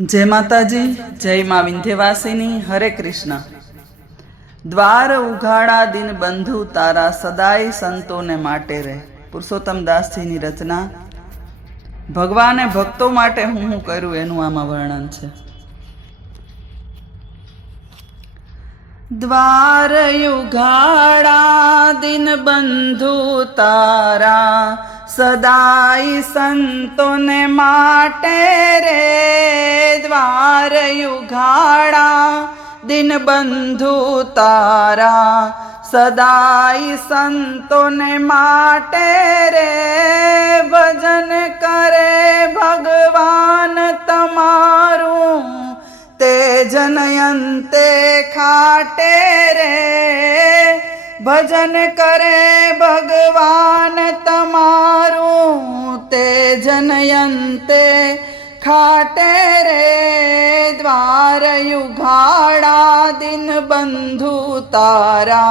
जय माताजी, जय माँ विंध्यवासिनी। हरे कृष्ण। द्वार उघाड़ा दिन बंधु तारा, सदाय संतो ने माटे रे। पुरुषोत्तम दास जी नी रचना। भगवाने भक्तो माटे हूँ करूँ एनु आमा वर्णन छे। द्वार उघाड़ा दिन बंधु तारा, सदाई संतो ने माटे रे। द्वार उघाड़ा दिन बंधु तारा, सदाई संतो ने माटे रे। भजन करे भगवान तमारू, ते जनयंते खाटे रे। भजन करे भगवान तमारू, ते जनयंते खाटे रे। द्वार उघाड़ा दिन बंधु तारा,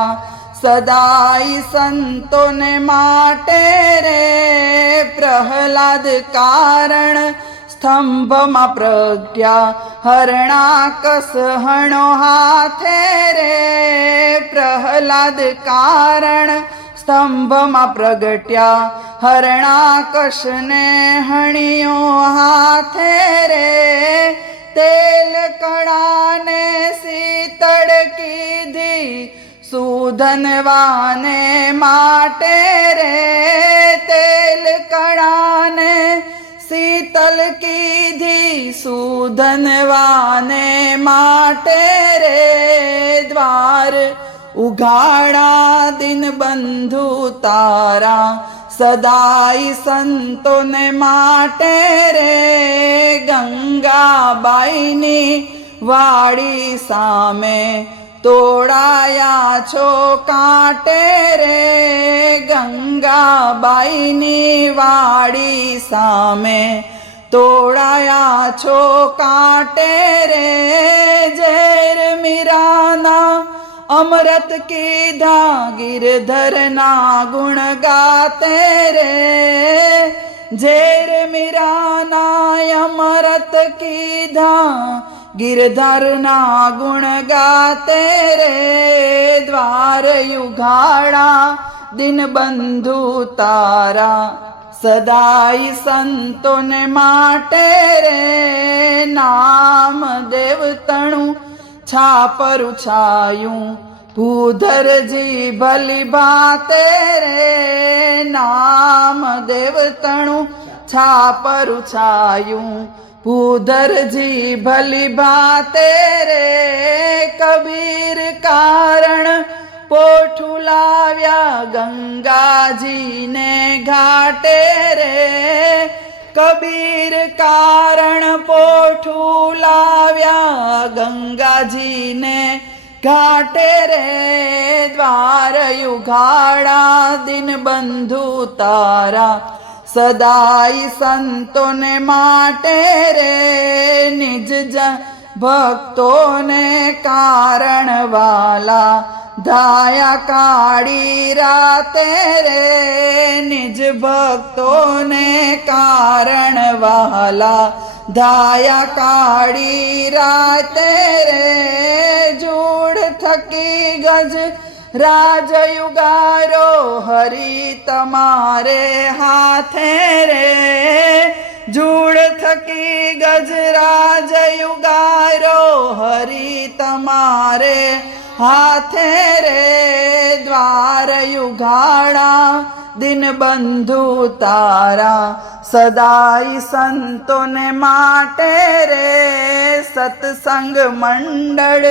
सदाई संतो ने माटे रे। प्रहलाद कारण स्तंभ मा प्रज्ञा, हरणाकस हणो हाथे रे। प्रहलाद कारण स्तंभ मा प्रगट्या, हरणाकश ने हणियो हाथे रे। तेल कड़ा ने सीतड़ कीधी, सूधनवाने माटे रे। तेल कड़ा ने शीतल कीधी, सूधनवाने माटे रे। द्वार उघाड़ा दिन बंधु तारा, सदाई संतो ने माटे रे। गंगा बाईनी वाड़ी सामे, तोड़ाया छो काटे रे। गंगा बाईनी वाड़ी सामे, तोड़ाया छो काटे रे। झेर मीराना अमृत कीधा, गिरधर ना गुण गाते रे। झेर मीराना अमृत कीधा, गिरधर ना गुण गाते रे। द्वार उघाड़ा दिन बंधु तारा, सदाई संतो ने माटे रे। नाम देव तणु छापर छायूं, भूधर जी भली भाते रे। नाम देव तणु छापर छायूं, भूधर जी भली भाते रे। कबीर कारण पोठू लाव्या, गंगा जी ने घाटे रे। कबीर कारण पोठू लाव्या, गंगा जी ने घाटे रे। द्वार उघाड़ा दिन बंधु तारा, सदाई संतो ने माटे रे। निज जन भक्तों ने कारण वाला, धाया काड़ी राते रे। निज भक्तों ने कारण वाला, धाया काड़ी राते रे। जूड़ थकी गज राजयुगारो, हरि तमारे हाथे रे। जूड़ थकी गज राजयुगारो, हरि तमारे हाथे रे। द्वार उघाड़ा दिन बंधु तारा, सदाई संतो ने माटे रे। सत्संग मंडल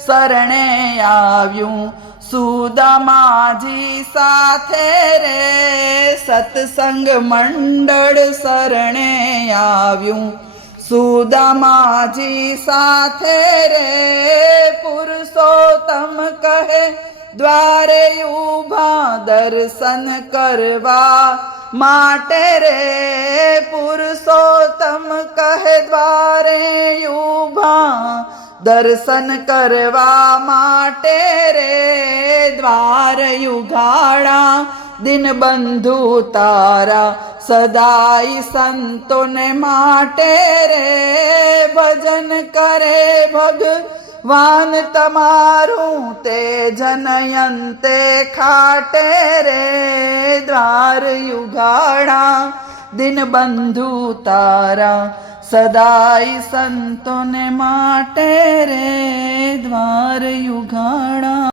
शरणे आव्यूं, सुदामाजी साथे रे। सत्संग मंडल शरणे आव्यूं, सुदामाजी साथे रे। पुरुषोत्तम कहे द्वारे उभा, दर्शन करवा माटे रे। पुरुषोत्तम कहे द्वारे उभा, દર્શન કરવા માટે રે દ્વાર યુગાડા દિનબંધુ તારા સદાય સંતોને માટે રે ભજન કરે ભગવાન તમારું તે જનયંતે ખાટે રે દ્વાર યુગાડા દિનબંધુ તારા સદાય સંતોને માટે રે દ્વાર યુગાડા.